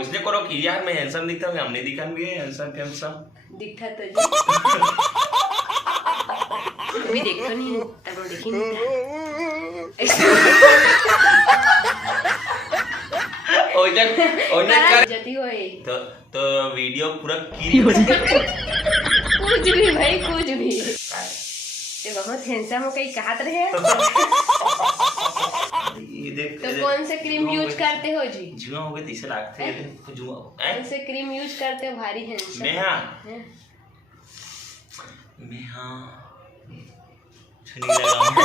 उसने करो कि यार मैं हैंडसम दिखता हूँ, हमने दिखा भी है हैंडसम दिखता तो जी भी देखो नहीं तब देखी नहीं जती होए तो वीडियो पूरा की हो कुछ भी भाई कुछ भी ये बहुत हैंडसम हो कहीं कहात रहे ये देख तो कौन से क्रीम यूज करते हो जी? जुआ हो गए तो इसे लागते हैं जुआ कौन से क्रीम यूज करते हो भारी हैंडसम? मैं छुनी लगाऊंगा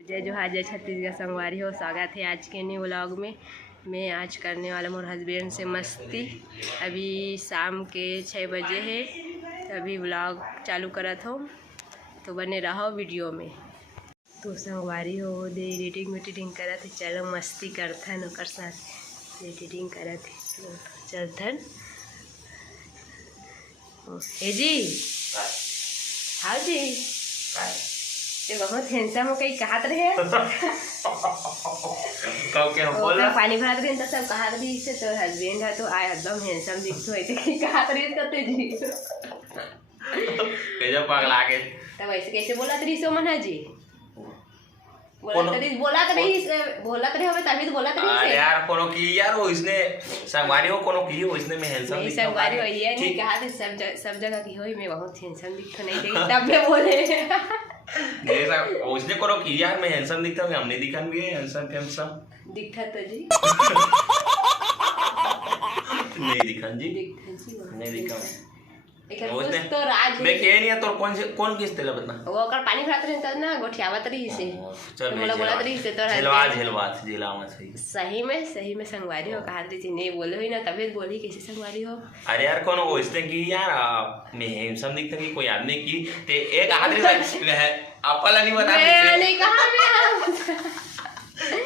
जय जोहार जय छत्तीसगढ़ संगवारी हो। स्वागत है आज के न्यू व्लॉग में। मैं आज करने वाला मोर हस्बैंड से मस्ती। अभी शाम के 6 बजे है, अभी व्लॉग चालू करत हो तो बने रहो वीडियो में। तो संगवारी हो दे एडिटिंग वेडिटिंग करत है, चलो मस्ती करथन ओकर साथ एडिटिंग करत है चलथन। ए जी हाँ जी ये बहुत हैंडसम हो कहीं कहात रहे पानी भरत रहे तो सब कहात भी इससे तो हस्बैंड है तो आए एकदम हैंडसम दिखतो है कि कहात रहे करते जी कैसे पगला के तब ऐसे कैसे बोला तरी सो मना जी बोला तरी हमें तभी तो बोला तरी अरे यार कोनो की यार वो इसने संगवारी हो कोनो की हो इसने मैं हैंडसम नहीं संगवारी हो ये नहीं कहा थी सब जगह की होई मैं बहुत हैंडसम दिखता नहीं देखी तब मैं बोले नहीं सर उसने करो कि यार मैं हैंडसम दिखता हूँ, हमने दिखा भी है हैंडसम दिखता तो जी नहीं दिखा जी नहीं दिखा कुछ तो राज मैं कह नहीं है तो कौन किस तेला बता वो अगर पानी भरत रहे तब ना गोठियावत रही से चल मोला बोला रही से तो झेलवा सही में संगवारी हो कहा थी नहीं बोले हुई ना तभी बोली कैसे संगवारी हो। अरे यार कौन वो इसने की यार मैं हैंडसम दिखता कि कोई आदमी की ते एक आदमी अपला नहीं बता मैं नहीं कहा मैं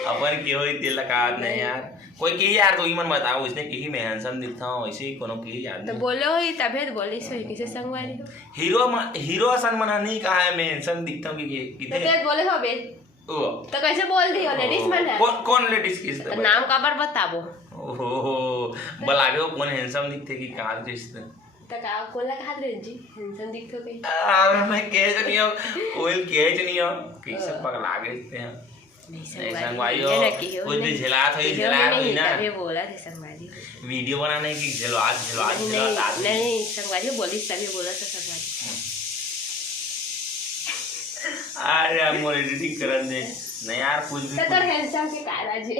अपन की होई तेल लगा नहीं यार कोई की यार तो ईमन बताओ इसने की मैं हैंडसम दिखता हूं ऐसे ही कोनो की यार तो बोलो ही तभी बोली सो कैसे संगवारी हो हीरो असन मना नहीं कहा है मैं हैंडसम दिखता हूं कि कितने तो बोले हो बे ओ तो कैसे बोल दी हो लेडीज मन है कौन लेडीज किस तो नाम का बार बताबो ओहो बलागे हो कौन हैंडसम दिखते कि कहां किस तक कोला कहा रे जी हैंडसम दिखतो कहीं अबे मैं केज नहीं हो कोई केज नहीं हो कैसे पगला गए हैं नहीं संगवारी हो कुछ भी झेलात हुई ना तभी बोला थे संगवारी वीडियो बनाने की झेलवात नहीं संगवारी बोली तभी बोला था संगवारी अरे हम मोर एडिटिंग करन दे नहीं यार कुछ भी तो हैंडसम के काला जी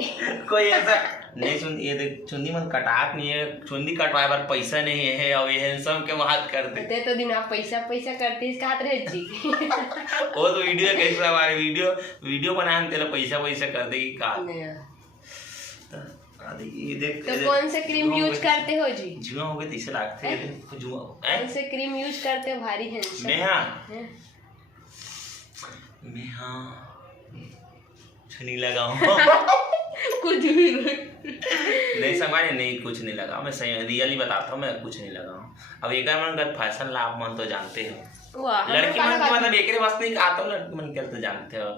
कोई ऐसा नहीं सुन ये देख चुंदी मन कटात नहीं है चुंदी कटवाए पर पैसा नहीं है और ये हैंडसम के बात करते ते तो दिन आप पैसा करते इसका हाथ रहे जी वो तो वीडियो कैसे हमारे वीडियो बनाने तेरा पैसा कर देगी का ये देख तो कौन से क्रीम यूज करते हो जी? जुआ हो गए तीसरे लागते हैं जुआ कौन से क्रीम यूज करते हो भारी हैंडसम? मैं छुनी लगाऊं कुछ भी नहीं संगवारी नहीं कुछ नहीं लगा मैं सही रियली बताता हूँ मैं कुछ नहीं लगा। अब एक मन का फैशन लाभ मन तो जानते हो लड़की मन की मतलब एक बस नहीं आता हूँ लड़की मन के तो जानते हो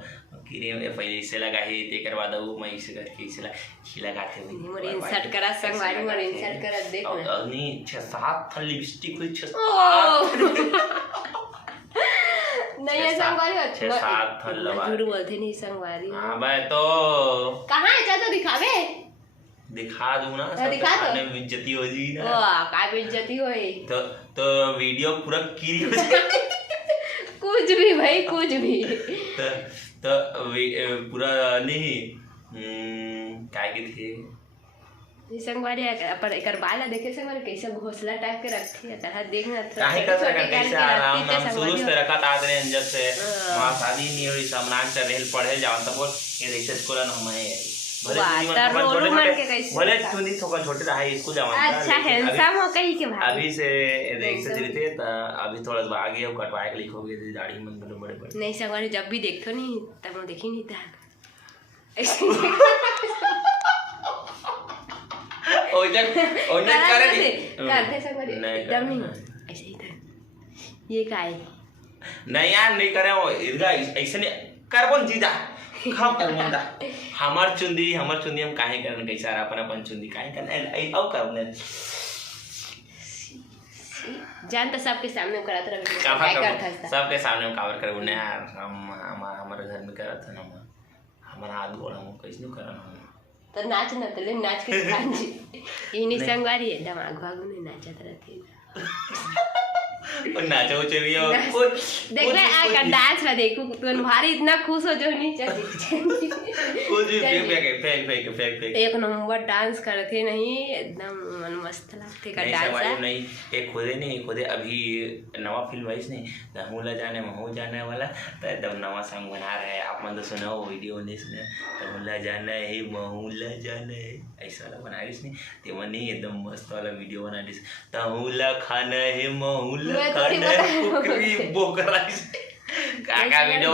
क्रीम पहले इसे लगा है तेकर बाद वो मैं इसे करके इसे लगाते हुए मोर इंसर्ट करा संगवारी मोर इंसर्ट करा देख ना नहीं 6-7 थन लिपस्टिक हुई 6-7 नहीं है संगवारी 6-7 थन लगा झूठ बोलते नहीं संगवारी हां भाई तो कहां है चाचा दिखावे दिखा दूं ना दिखा तो बेइज्जती हो जी ना वाह का बेइज्जती होई तो वीडियो पूरा कीरी हो जाए कुछ भी भाई कुछ भी तो पूरा नहीं काय के थे संगवारी अपन एकर बाल देखे संगवारी कैसे घोसला टाइप के रखती है तरह देखना काहे का सर कैसे आराम नाम शुरू से रखा था आदरे अंजर से मां शादी नहीं हुई सामनान चल रहल पढ़े जावन तब ये रिसर्च कोला न हम है भले चुंदी थोड़ा छोटे रहा स्कूल जावन अच्छा हैंडसम हो कहीं के भाई अभी से देख से थे अभी थोड़ा आगे अब कटवाए के लिखोगे दाढ़ी मन बड़े बड़े नहीं संगवारी जब भी देखतो नहीं तब देखी नहीं था एकदम नहीं ऐसे ही था ये का है नहीं यार नहीं करे वो ऐसे नहीं कर कौन जीता खाओ कर मुंडा हमर चुंदी हम काहे करन कैसा अपन चुंदी काहे करन औ करने जान तो सबके सामने करत रहे काय करत सबके सामने कावर कर ने हम हमारे घर में करत है ना हमारा हाथ गोड़ हम कैसे न करन तो नाच न तो ले नाच के खान जी इनी संगवारी है दिमाग भाग में नाचत रहती और नाचो चलियो देख ले आ डांस में देखो तुम भारी इतना खुश हो जो नहीं चली कुछ फेंक एक नंबर डांस करते नहीं एकदम मन मस्त लगते का डांस नहीं एक खुदे अभी नवा फिल्म आई नहीं तहुला जाने महू जाने वाला तो एकदम नवा सॉन्ग बना रहे हैं आप मन तो सुना हो वीडियो नहीं सुने तहुला जाना है महूला जाना है ऐसा वाला बना रही नहीं ते मन नहीं एकदम मस्त वाला वीडियो बना रही तहुला खाना है महूला खाना है कुकरी बोकरा काका वीडियो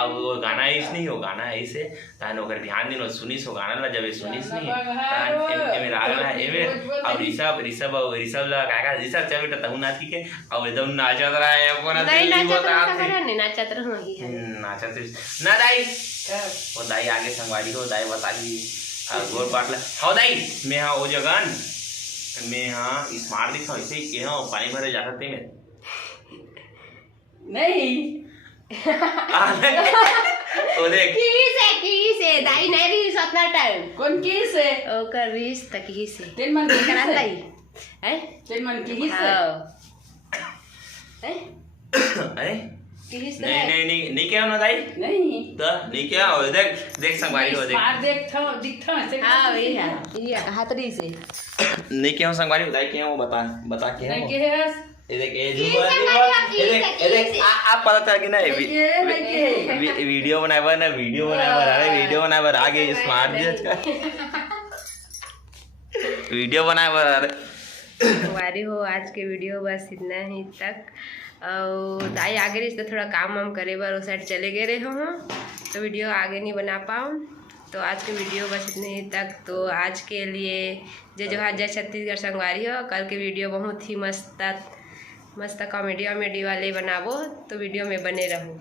अब वो गाना इस नहीं हो गाना ऐसे तान ओकर ध्यान दिन सुनिस हो गाना ला जब सुनिस नहीं तान एमे रागला एमे अब ऋषभ ला काका ऋषभ चल बेटा तहु नाच के अब एकदम नाचत रहा है अपन नहीं नाचत रही नाचत ना दाई वो दाई आगे संगवारी हो दाई बता दी गोर पाटला हो दाई मैं हां ओ जगन मैं हां स्मार्ट दिखा ऐसे के हां पानी भरे जाता थे में नहीं ओ देख की से दाई नहीं रही सतना टाइम कौन की से ओकर रिस तक की से तेन मन की करा लाई हैं तेन मन की से हैं नहीं क्या ना दाई नहीं तो नहीं क्या हो देख संगवारी हो देख मार दिख से हां ये हाथरी से नहीं क्या संगवारी हो दाई क्या वो बता के नहीं के है ये देख आप पता था कि ना वीडियो बनाए ना वीडियो बनाए आगे स्मार्ट जज का वीडियो बनाए हमारी हो आज के वीडियो बस इतना ही तक और दाई आगे रही तो थोड़ा काम वाम करे बार उस साइड चले गए रहे हो तो वीडियो आगे नहीं बना पाऊँ तो आज के वीडियो बस इतने ही तक। तो आज के लिए जय छत्तीसगढ़ संगवारी हो। कल के वीडियो बहुत ही मस्त कॉमेडी वाले बनाबो तो वीडियो में बने रहो।